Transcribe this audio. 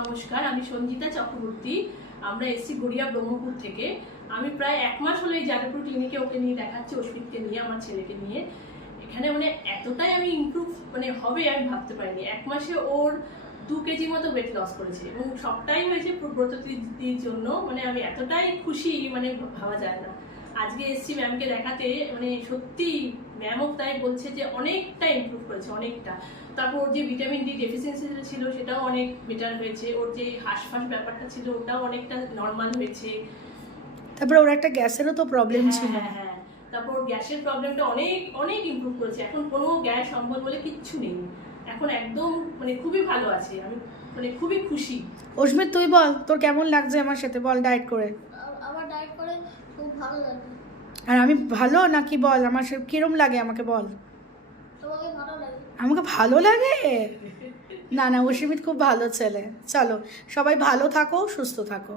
নমস্কার, আমি সঞ্জিতা চক্রবর্তী। আমরা এসছি গড়িয়া ব্রহ্মপুর থেকে। আমি প্রায় 1 মাস হলো এই যাদবপুর ক্লিনিকে ওকে নিয়ে দেখাচ্ছি, অস্মিতকে নিয়ে, আমার ছেলেকে নিয়ে। এখানে এতটাই আমি ইমপ্রুভ হবে আমি ভাবতে পারিনি। 1 মাসে ওর 2 কেজি মতো ওয়েট লস করেছে এবং সবটাই হয়েছে ব্রতদিদির জন্য। আমি এতটাই খুশি, ভাবা যায় না। আজকে এসছি ম্যামকে দেখাতে, সত্যি ম্যামও তাই বলছে যে অনেকটা ইমপ্রুভ করেছে, অনেকটা। তারপর ওর যে ভিটামিন ডি ডেফিসিয়েন্সি ছিল সেটাও অনেক বেটার হয়েছে। ওর যে হাঁসফাঁস ব্যাপারটা ছিল ওটাও অনেকটা নর্মাল হয়েছে। তারপর ওর একটা গ্যাসেরও তো প্রবলেম ছিল। হ্যাঁ, তারপর গ্যাসের প্রবলেমটা অনেক অনেক ইমপ্রুভ করেছে। এখন কোনো গ্যাস সম্বল বলে কিচ্ছু নেই। এখন একদম খুবই ভালো আছে। আমি খুবই খুশি। অস্মিত, তুই বল তোর কেমন লাগছে আমার সাথে, বল ডায়েট করে। আমার ডায়েট করে খুব ভালো লাগে। আর আমি ভালো নাকি বল, আমার কিরম লাগে আমাকে বল। তোমাকে ভালো লাগে? আমাকে ভালো লাগে? না না, অস্মিত খুব ভালো ছেলে। চলো সবাই ভালো থাকো, সুস্থ থাকো।